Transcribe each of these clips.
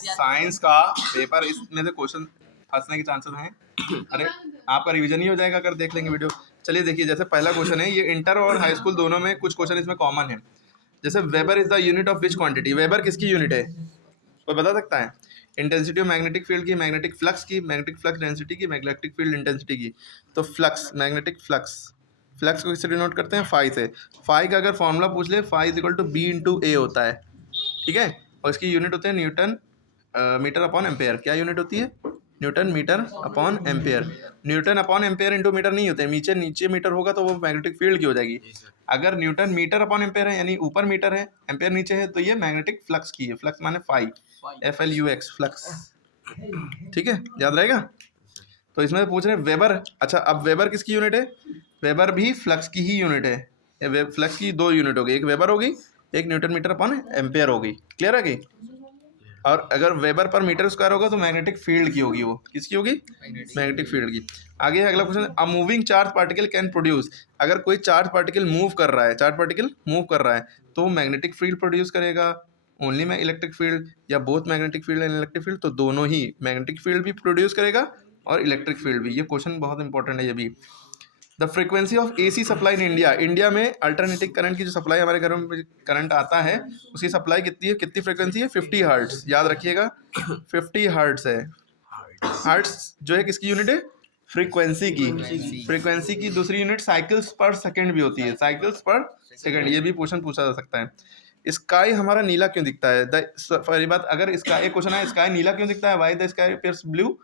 Science का paper, इसमें से क्वेश्चन फंसने के चांसेस हैं। अरे आपका रिवीजन ही हो जाएगा अगर देख लेंगे वीडियो। चलिए देखिए, जैसे पहला क्वेश्चन है, ये इंटर और हाई स्कूल दोनों में कुछ क्वेश्चन इसमें कॉमन है। जैसे weber is the unit of which quantity, weber किसकी यूनिट है, कोई बता सकता है? इंटेंसिटी ऑफ मैग्नेटिक फील्ड की, मैग्नेटिक फ्लक्स की, मैग्नेटिक फ्लक्स डेंसिटी की, मैग्नेटिक फील्ड इंटेंसिटी की। तो फ्लक्स, मैग्नेटिक फ्लक्स, फ्लक्स को किससे डिनोट करते हैं? फाई से। फाई का अगर फॉर्मूला पूछ ले, phi is equal to B into A होता है, ठीक है। और इसकी यूनिट होते हैं न्यूटन मीटर अपॉन एम्पेयर। क्या यूनिट होती है? Newton metre upon ampere. Newton upon ampere into metre नहीं होते, नीचे नीचे मीटर होगा तो वो मैग्नेटिक फील्ड की हो जाएगी। अगर न्यूटन मीटर अपॉन एम्पेयर है, यानी ऊपर मीटर है, एम्पेयर नीचे है, तो ये मैग्नेटिक फ्लक्स की है। फ्लक्स माने फाई, FLUX, फ्लक्स, ठीक है, याद रहेगा। तो इसमें पूछ रहे हैं वेबर। अच्छा, अब वेबर किसकी यूनिट है? वेबर भी फ्लक्स की ही यूनिट है। फ्लक्स की दो यूनिट हो गई, एक वेबर हो गई, एक न्यूटन मीटर अपॉन एम्पेयर हो गई। क्लियर है कि? और अगर वेबर पर मीटर स्क्वायर होगा तो मैग्नेटिक फील्ड की होगी, वो किसकी होगी? मैग्नेटिक फील्ड की। आगे है अगला question, a moving charge particle can produce. अगर कोई चार्ज पार्टिकल मूव कर रहा है, चार्ज पार्टिकल मूव कर रहा है, तो वो मैग्नेटिक फील्ड प्रोड्यूस करेगा, ओनली में इलेक्ट्रिक फील्ड, या both magnetic field and electric field? तो दोनों ही, मैग्नेटिक फील्ड भी प्रोड्यूस करेगा और इलेक्ट्रिक फील्ड भी। ये क्वेश्चन बहुत इंपॉर्टेंट है ये भी। The frequency of AC supply in India, India में अल्टरनेटिंग करंट की जो सप्लाई हमारे घरों में करंट आता है, उसकी सप्लाई कितनी है, कितनी फ्रीक्वेंसी है? 50 हर्ट्स, याद रखिएगा 50 हर्ट्स है। हर्ट्स जो है किसकी यूनिट है? फ्रीक्वेंसी की। फ्रीक्वेंसी की दूसरी यूनिट साइकिल्स पर सेकंड भी होती है, साइकिल्स पर सेकंड। ये भी क्वेश्चन पूछा जा सकता है। स्काई हमारा नीला क्यों दिखता है? पहली बात, अगर स्काई, एक क्वेश्चन है, स्काई नीला क्यों दिखता है, why the sky appears blue?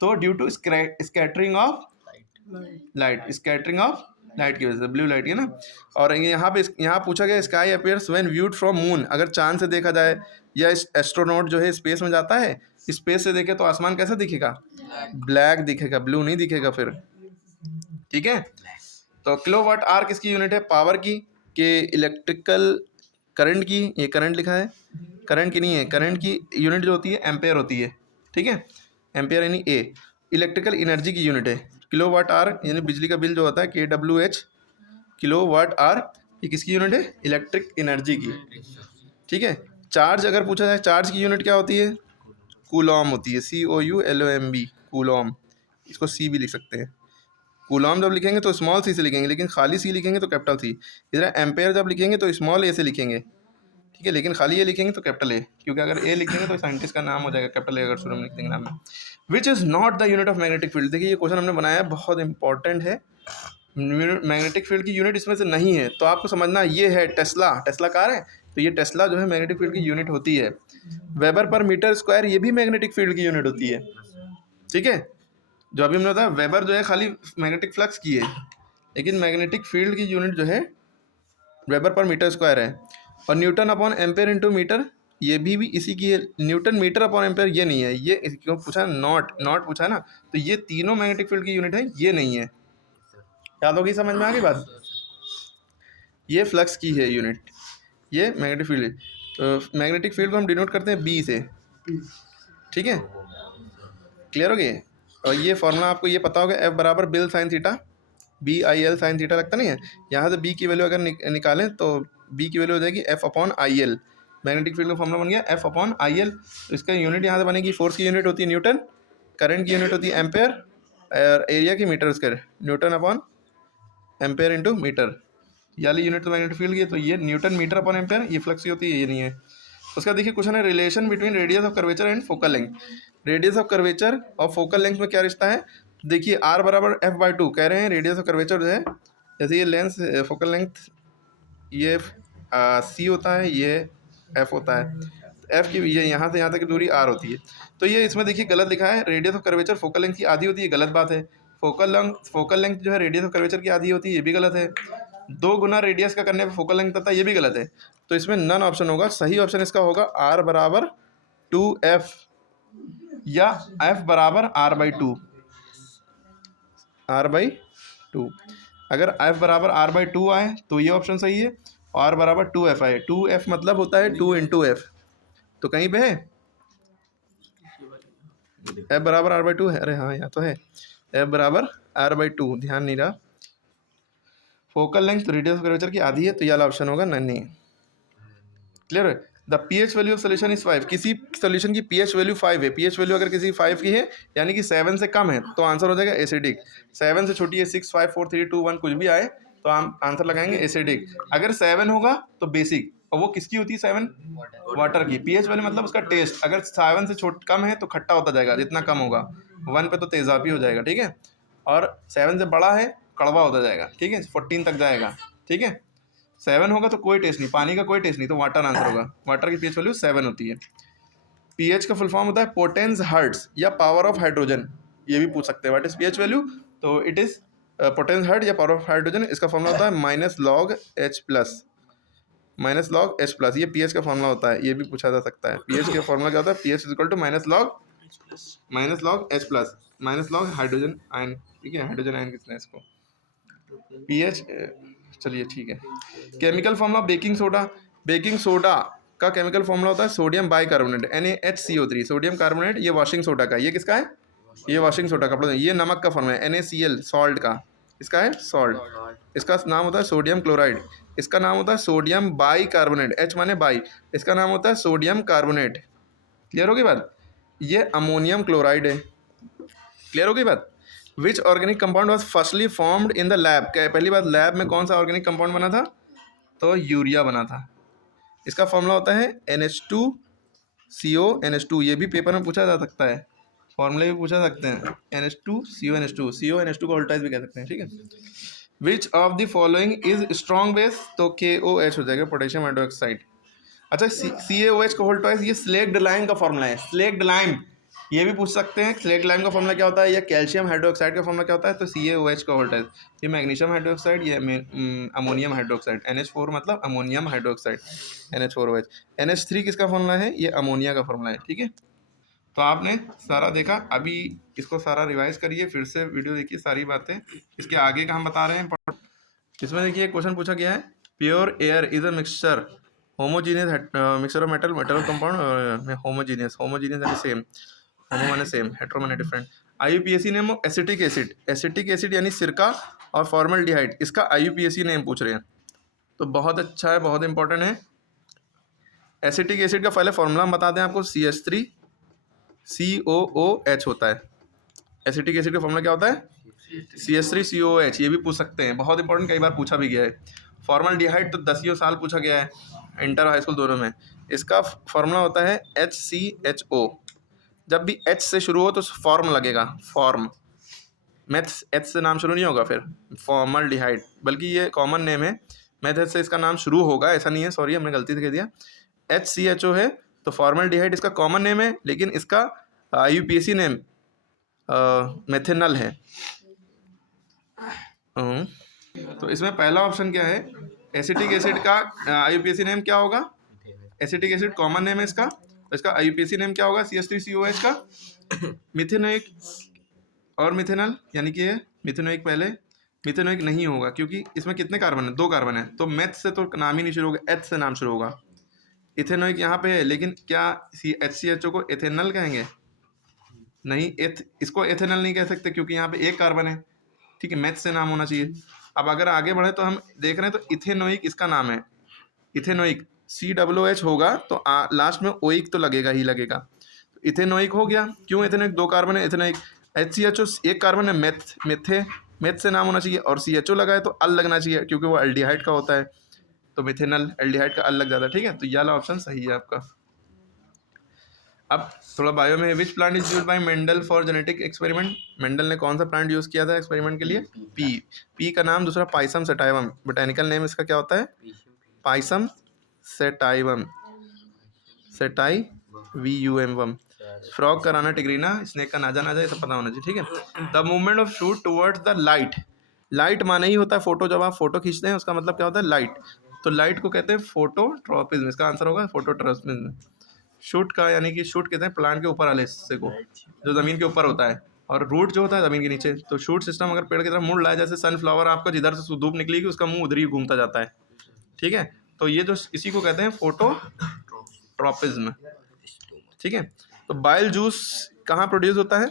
तो due to scattering of light, scattering of light की वजह से ब्लू लाइट की ना। और यहाँ पूछा गया sky appears when viewed from moon, अगर चांद से देखा जाए या एस्ट्रोनॉट जो है स्पेस में जाता है, स्पेस से देखे तो आसमान कैसा दिखेगा? ब्लैक दिखेगा, ब्लू नहीं दिखेगा फिर, ठीक है। तो किलोवाट आवर किसकी यूनिट है? पावर की, के इलेक्ट्रिकल करंट की, ये करंट लिखा है, करंट की नहीं है, करंट की यूनिट जो होती है एम्पेयर होती है, ठीक है, एम्पेयर यानी ए। इलेक्ट्रिकल एनर्जी की यूनिट है किलोवाट आवर, यानी बिजली का बिल जो होता है KWH, किलोवाट आवर, ये किसकी यूनिट है? इलेक्ट्रिक एनर्जी की, ठीक है। चार्ज अगर पूछा जाए, चार्ज की यूनिट क्या होती है? कूलॉम होती है, COULOMB, कूलॉम, इसको C भी लिख सकते हैं। कूलॉम जब लिखेंगे तो स्मॉल सी से लिखेंगे, लेकिन खाली सी लिखेंगे तो कैपिटल सी। इधर एम्पेयर जब लिखेंगे तो स्मॉल ए से लिखेंगे, ठीक है, लेकिन खाली ए लिखेंगे तो कैपिटल ए, क्योंकि अगर ए लिखेंगे तो साइंटिस्ट का नाम हो जाएगा कैपिटल ए, अगर शुरू में लिख देंगे नाम में। Which is not the unit of magnetic field. देखिए ये क्वेश्चन हमने बनाया, बहुत इंपॉर्टेंट है। मैग्नेटिक फील्ड की यूनिट इसमें से नहीं है, तो आपको समझना ये है टेस्ला, टेस्ला कार है, तो ये टेस्ला जो है मैग्नेटिक फील्ड की यूनिट होती है। वेबर पर मीटर स्क्वायर, ये भी मैग्नेटिक फील्ड की यूनिट होती है, ठीक है। जो अभी हमने बताया वेबर जो है खाली मैग्नेटिक फ्लक्स की है, लेकिन मैग्नेटिक फील्ड की यूनिट जो है वेबर पर मीटर स्क्वायर है। और newton upon ampere into metre, ये भी इसी की है। न्यूटन मीटर अपॉन एम्पेयर ये नहीं है, ये क्यों पूछा? नॉट पूछा है ना, तो ये तीनों मैग्नेटिक फील्ड की यूनिट है, ये नहीं है। याद होगी, समझ में आ गई बात? ये फ्लक्स की है यूनिट, ये मैग्नेटिक फील्ड है। तो मैग्नेटिक फील्ड को हम डिनोट करते हैं B से, ठीक है, क्लियर हो गई। और ये फॉर्मूला आपको ये पता होगा, F बराबर bill sine theta, BIL sine theta, लगता नहीं है। यहाँ से B की वैल्यू अगर निकालें तो B की वैल्यू हो जाएगी F upon IL। Magnetic field का फॉर्मूला बन गया F अपॉन IL। तो इसका यूनिट यहाँ से बनेगी, फोर्स की यूनिट होती है न्यूटन, करंट की यूनिट होती है एम्पेयर, और एरिया की metre square, newton upon ampere into metre. याली यूनिट तो मैग्नेटिक फील्ड की है, तो ये न्यूटन मीटर अपॉन एम्पेयर, ये फ्लक्स की होती है, ये नहीं है। उसका देखिए क्वेश्चन है, relation between radius of curvature and focal length. Radius of curvature और फोकल लेंथ में क्या रिश्ता है? देखिए R बराबर F/2 कह रहे हैं, रेडियस ऑफ कर्वेचर जो है, जैसे ये लेंस फोकल लेंथ ये C होता है, ये F होता है, F की ये यहाँ से यहाँ तक की दूरी R होती है। तो ये इसमें देखिए गलत लिखा है, radius of curvature focal length की आधी होती है, गलत बात है। फोकल लेंथ जो है रेडियस ऑफ कर्वेचर की आधी होती है, ये भी गलत है। 2 गुना रेडियस का करने पर फोकल लेंथ आता है, ये भी गलत है। तो इसमें नन ऑप्शन होगा, सही ऑप्शन इसका होगा R बराबर 2F या F बराबर R/2, R/2। अगर F बराबर R/2 आए तो ये ऑप्शन सही है, और R बराबर 2F आए, 2F मतलब होता है 2 इंटू F, तो कहीं पे है F बराबर R/2 है, अरे हाँ यहाँ तो है F बराबर R/2, ध्यान नहीं रहा। Focal length radius of curvature की आधी है, तो ये वाला ऑप्शन होगा नहीं। क्लियर है? The pH value of solution is 5, किसी सोल्यूशन की pH वैल्यू 5 है, pH वैल्यू अगर किसी 5 की है यानी कि 7 से कम है तो आंसर हो जाएगा एसिडिक। 7 से छोटी है 6, 5, 4, 3, 2, 1 कुछ भी आए तो हम आंसर लगाएंगे एसिडिक। अगर 7 होगा तो बेसिक, और वो किसकी होती है 7? वाटर की। pH वैल्यू मतलब उसका टेस्ट, अगर 7 से कम है तो खट्टा होता जाएगा जितना कम होगा, 1 पे तो तेजाबी हो जाएगा, ठीक है, और 7 से बड़ा है कड़वा होता जाएगा, ठीक है, 14 तक जाएगा, ठीक है। 7 होगा तो कोई टेस्ट नहीं, पानी का कोई टेस्ट नहीं, तो वाटर आंसर होगा। वाटर की pH वैल्यू 7 होती है। pH का फुल फॉर्म होता है पोटेंस हर्ट्ज या पावर ऑफ हाइड्रोजन, ये भी पूछ सकते हैं व्हाट इज pH वैल्यू, तो इट इज पोटेंस हर्ट्ज या पावर ऑफ हाइड्रोजन। इसका फॉर्मूला होता है -log H+, -log H+, ये pH का फॉर्मूला होता है, ये भी पूछा जा सकता है। pH का फॉर्मूला क्या होता है? pH equal to -log -log hydrogen ion, ठीक है, हाइड्रोजन आयन किसने इसको pH, चलिए ठीक है। Chemical formula baking soda, baking soda का केमिकल फॉर्मूला होता है sodium bicarbonate NaHCO3, sodium carbonate, ये वॉशिंग सोडा का, ये किसका है? ये वॉशिंग सोडा कपड़ा। ये नमक का फॉर्मूला है NaCl, सॉल्ट का, इसका है सॉल्ट, इसका नाम होता है सोडियम क्लोराइड, इसका नाम होता है सोडियम बाइकार्बोनेट, H माने बाई, इसका नाम होता है सोडियम कार्बोनेट। क्लियर होगी बात? ये अमोनियम क्लोराइड है। क्लियर होगी बात? Which organic compound was firstly formed in the lab, क्या पहली बार लैब में कौन सा ऑर्गेनिक कंपाउंड बना था? तो यूरिया बना था। इसका फॉर्मूला होता है NH2CO NH2, ये भी पेपर में पूछा जा सकता है, फॉर्मूले भी पूछा सकते हैं, NH2CO NH2 को वोल्टाइज भी कह सकते हैं, ठीक है। Which of the following is strong base, तो KOH हो जाएगा, पोटेशियम हाइड्रोक्साइड। अच्छा, CaOH का वोल्टाइज, ये स्लेक्ड लाइम का फॉर्मूला है, स्लेक्ड लाइम, ये भी पूछ सकते हैं स्लेक्ड लाइम का फॉर्मूला क्या होता है, या कैल्शियम हाइड्रोक्साइड का फॉर्मूला क्या होता है, तो CaOH का वोल्टाइज, ये मैग्नीशियम हाइड्रोक्साइड, ये अमोनियम हाइड्रोक्साइड, NH4 मतलब अमोनियम हाइड्रोक्साइड, NH4OH। NH3 किसका फॉर्मूला है? ये अमोनिया का फॉर्मूला है, ठीक है। तो आपने सारा देखा, अभी इसको सारा रिवाइज करिए, फिर से वीडियो देखिए, सारी बातें इसके आगे का हम बता रहे हैं। इसमें देखिए क्वेश्चन पूछा गया है, pure air is a mixture, homogeneous mixture of metal compound, homogeneous यानी सेम, होमो माने सेम, हेट्रो माने different. IUPAC name of acetic acid, acetic acid यानी सिरका, और फॉर्मल्डिहाइड, इसका IUPAC नेम पूछ रहे हैं, तो बहुत अच्छा है, बहुत इंपॉर्टेंट है। एसिटिक एसिड का पहले फॉर्मूला हम बता दें आपको, CH3COOH होता है। एसिटिक एसिड का फॉर्मूला क्या होता है? CH3COOH, ये भी पूछ सकते हैं, बहुत इंपॉर्टेंट, कई बार पूछा भी गया है। फॉर्मल्डिहाइड तो 10 साल पूछा गया है इंटर हाई स्कूल दोनों में, इसका फॉर्मूला होता है HCHO। जब भी H से शुरू हो तो फॉर्म लगेगा, फॉर्म, मैथ्स H से नाम शुरू नहीं होगा फिर फॉर्मल्डिहाइड, बल्कि ये कॉमन नेम है, मैथ से इसका नाम शुरू होगा, ऐसा नहीं है, सॉरी हमने गलती से कह दिया। HCHO है तो फॉर्मल्डिहाइड इसका कॉमन नेम है, लेकिन इसका IUPAC नेम मेथेनल है। तो इसमें पहला ऑप्शन क्या है? एसिटिक एसिड का IUPAC नेम क्या होगा? एसिटिक एसिड कॉमन नेम है इसका, इसका IUPAC नेम क्या होगा? CH3COOH का। मिथेनोइक और मिथेनल, यानी कि ये मिथेनोइक पहले, मिथेनोइक नहीं होगा क्योंकि इसमें कितने कार्बन है? 2 कार्बन है, तो मैथ से तो नाम ही नहीं शुरू होगा, H से नाम शुरू होगा। इथेनोइक यहाँ पे है, लेकिन क्या HCHO को एथेनल कहेंगे? नहीं, इसको एथेनल नहीं कह सकते क्योंकि यहाँ पे 1 कार्बन है, ठीक है, मैथ से नाम होना चाहिए। अब अगर आगे बढ़े तो हम देख रहे हैं, तो इथेनोइक इसका नाम है, इथेनोइक COOH होगा तो लास्ट में ओइक तो लगेगा ही लगेगा, तो इथेनोइक हो गया। क्यों इथेनोइक? 2 कार्बन है, इथेनोइक। HCHO 1 कार्बन है, मैथ से नाम होना चाहिए, और CHO लगा है तो अल लगना चाहिए क्योंकि वो एल्डिहाइड का होता है, तो मिथेनल एल्डिहाइड का अल लग जाता है, ठीक है, तो ये वाला ऑप्शन सही है आपका। अब थोड़ा बायो में, which plant is used by Mendel for genetic experiment, Mendel ने कौन सा प्लांट यूज किया था एक्सपेरिमेंट के लिए? पी का नाम दूसरा पाइसम सेटाइवम, बोटेनिकल नेम इसका क्या होता है? Pisum sativum, VUM। फ्रॉग का राना टिग्रीना, स्नेक का नाजा नाजा, ये सब पता होना चाहिए, ठीक है। The movement of shoot towards the light, light माने ही होता है फोटो, जब आप फोटो खींचते हैं उसका मतलब क्या होता है? लाइट, तो लाइट को कहते हैं फोटोट्रॉपिज्म, इसका आंसर होगा फोटोट्रॉपिज्म। शूट का यानी कि शूट कहते हैं प्लांट के ऊपर वाले हिस्से को, जो ज़मीन के ऊपर होता है, और रूट जो होता है ज़मीन के नीचे, तो शूट सिस्टम अगर पेड़ की तरफ मुड़ रहा है, जैसे सनफ्लावर आपका जिधर से धूप निकलेगी उसका मुंह उधर ही घूमता जाता है, ठीक है, तो ये जो इसी को कहते हैं फोटोट्रॉपिज्म, ठीक है। तो बाइल जूस कहाँ प्रोड्यूस होता है?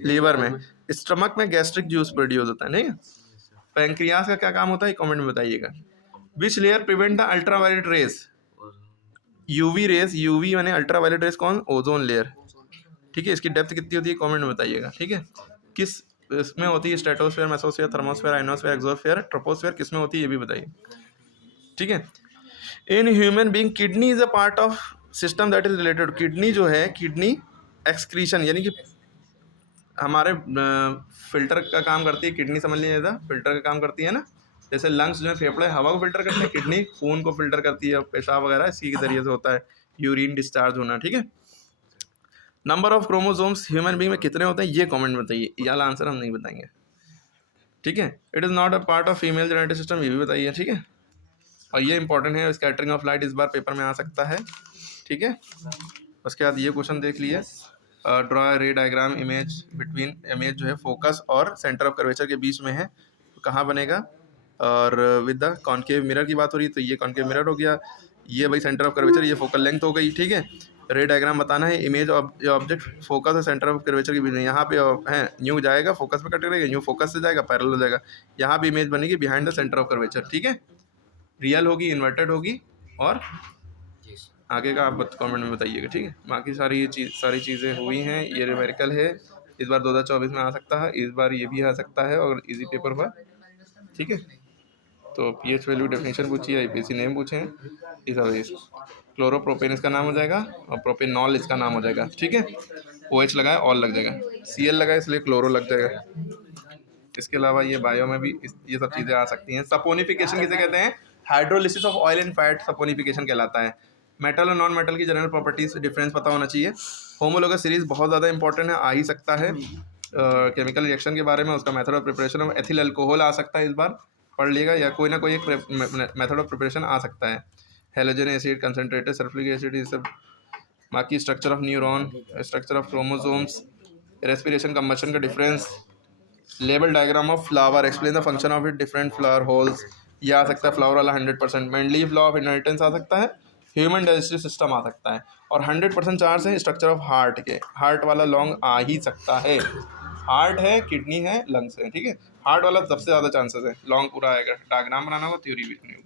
लीवर में। स्टमक में गैस्ट्रिक जूस प्रोड्यूस होता है, नहीं है। पैंक्रियास का क्या काम होता है? कमेंट में बताइएगा। Which layer prevent the ultraviolet rays, UV rays, UV माने अल्ट्रा वायलेट रेस, कौन? ओजोन लेयर, ठीक है। इसकी डेप्थ कितनी होती है कमेंट में बताइएगा, ठीक है। किस इसमें होती है? Stratosphere, mesosphere, thermosphere, ionosphere, exosphere, troposphere, किसमें होती है ये भी बताइए, ठीक है। In human being kidney is a part of system that is related, kidney जो है, किडनी एक्सक्रीशन यानी कि हमारे फिल्टर का काम करती है किडनी, समझ लीजिए था, फिल्टर का काम करती है ना। जैसे लंग्स जो है, फेफड़े हवा को फिल्टर करते हैं, किडनी खून को फिल्टर करती है, पेशाब वगैरह इसी के जरिए से होता है यूरिन डिस्चार्ज होना, ठीक है। Number of chromosomes human being में कितने होते हैं ये कमेंट में बताइए, ये वाला आंसर हम नहीं बताएंगे, ठीक है। It is not a part of female genetic system, ये भी बताइए, ठीक है। और ये इंपॉर्टेंट है, स्कैटरिंग ऑफ लाइट इस बार पेपर में आ सकता है, ठीक है। उसके बाद ये क्वेश्चन देख लिए, ड्रॉ रे डायग्राम इमेज बिटवीन, इमेज जो है फोकस और सेंटर ऑफ कर्वेचर के बीच में है, तो कहाँ बनेगा? और विद द कॉन्केव मिरर की बात हो रही है, तो ये कॉन्केव मिरर हो गया, ये भाई सेंटर ऑफ कर्वेचर, ये फोकल लेंथ हो गई, ठीक है। रे डायग्राम बताना है, इमेज ऑब्जेक्ट फोकस और सेंटर ऑफ कर्वेचर के बीच में, यहाँ पे है न्यू जाएगा फोकस पे कट करेगा, न्यू फोकस से जाएगा पैरेलल हो जाएगा, यहाँ पे इमेज बनेगी behind the centre of curvature, ठीक है। रियल होगी, इन्वर्टेड होगी, और आगे का आप कमेंट में बताइएगा, ठीक है। बाकी सारी चीज़ें हुई हैं, ये न्यूमेरिकल है, इस बार 2024 में आ सकता है, इस बार ये भी आ सकता है, और इजी पेपर हुआ, ठीक है। तो पीएच वैल्यू डेफिनेशन पूछी है, आईपीसी नेम पूछे हैं, इस क्लोरोप्रोपेन इसका नाम हो जाएगा, और प्रोपेनॉल इसका नाम हो जाएगा, ठीक है। OH लगाए ऑल लग जाएगा, Cl लगाए इसलिए क्लोरो लग जाएगा। इसके अलावा ये बायो में भी ये सब चीज़ें आ सकती हैं। सपोनिफिकेशन किसे कहते हैं? Hydrolysis of oil and fat saponification कहलाता है। मेटल और नॉन मेटल की जनरल प्रॉपर्टीज डिफरेंस पता होना चाहिए। होमोलोगस सीरीज बहुत ज़्यादा इंपॉर्टेंट है, आ ही सकता है। केमिकल रिएक्शन के बारे में, उसका method of preparation of ethyl alcohol आ सकता है, इस बार पढ़ लिएगा, या कोई ना कोई एक मेथड ऑफ प्रिपरेशन आ सकता है। Halogen acid, concentrated sulphuric acid, ये सब। बाकी structure of neuron, structure of chromosomes, respiration combustion का difference, label diagram of flower, explain the function of it different flower whorls, ये आ सकता है फ्लावर वाला 100%। मेंडलीव लॉ ऑफ इनहेरिटेंस आ सकता है, ह्यूमन डाइजेस्टिव सिस्टम आ सकता है, और 100% चांस है स्ट्रक्चर ऑफ हार्ट के, हार्ट वाला लॉन्ग आ ही सकता है। हार्ट है, किडनी है, लंग्स है, ठीक है। हार्ट वाला सबसे ज़्यादा चांसेस है, लॉन्ग पूरा आएगा, डायग्राम बनाना होगा, थ्योरी लिखनी होगी।